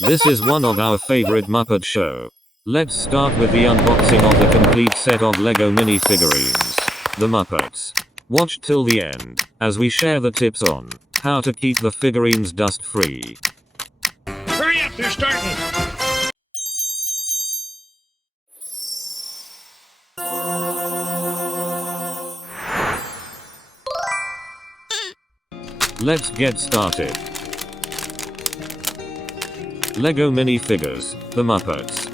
This is one of our favorite Muppet show. Let's start with the unboxing of the complete set of Lego minifigurines, The Muppets. Watch till the end, as we share the tips on how to keep the figurines dust-free. Hurry up, they're starting! Let's get started. Lego minifigures, The Muppets.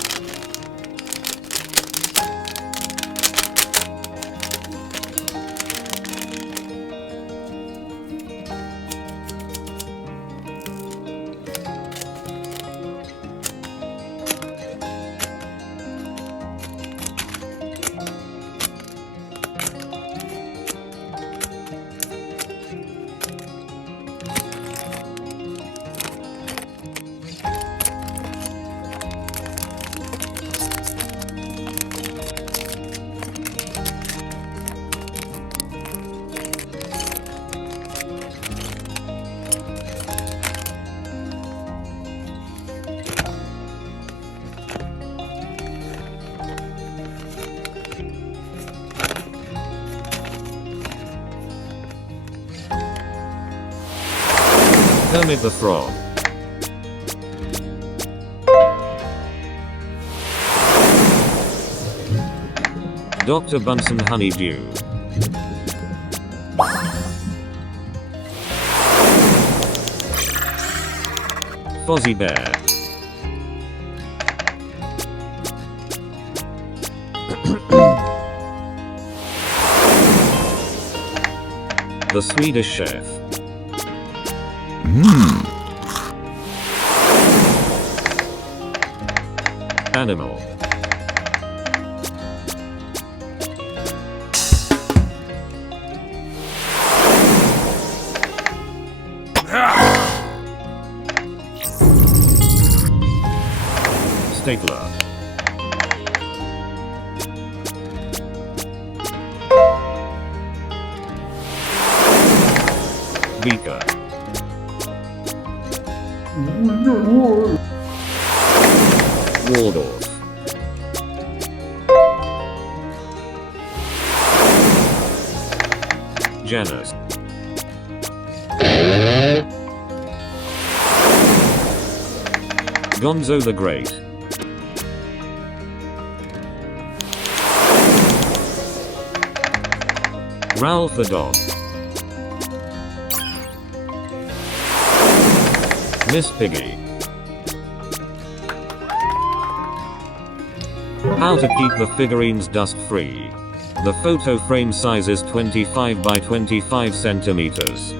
Kermit the Frog. Dr. Bunsen Honey Dew. Fozzie Bear. The Swedish Chef. Animal. Statler. Beaker. Waldorf. Janice. Gonzo the Great. Rowlf the Dog. Miss Piggy. How to keep the figurines dust-free. The photo frame size is 25 by 25 centimeters.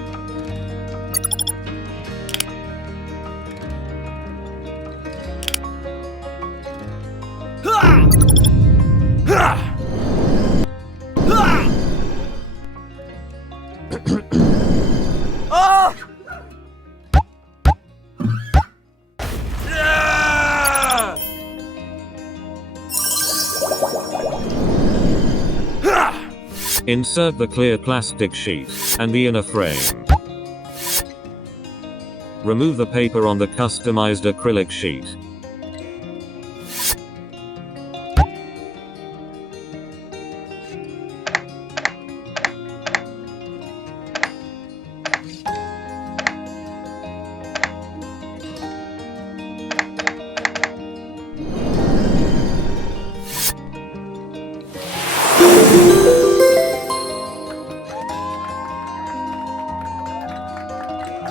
Insert the clear plastic sheet and the inner frame. Remove the paper on the customized acrylic sheet.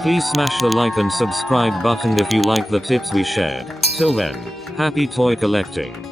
Please smash the like and subscribe button if you like the tips we shared. Till then, happy toy collecting.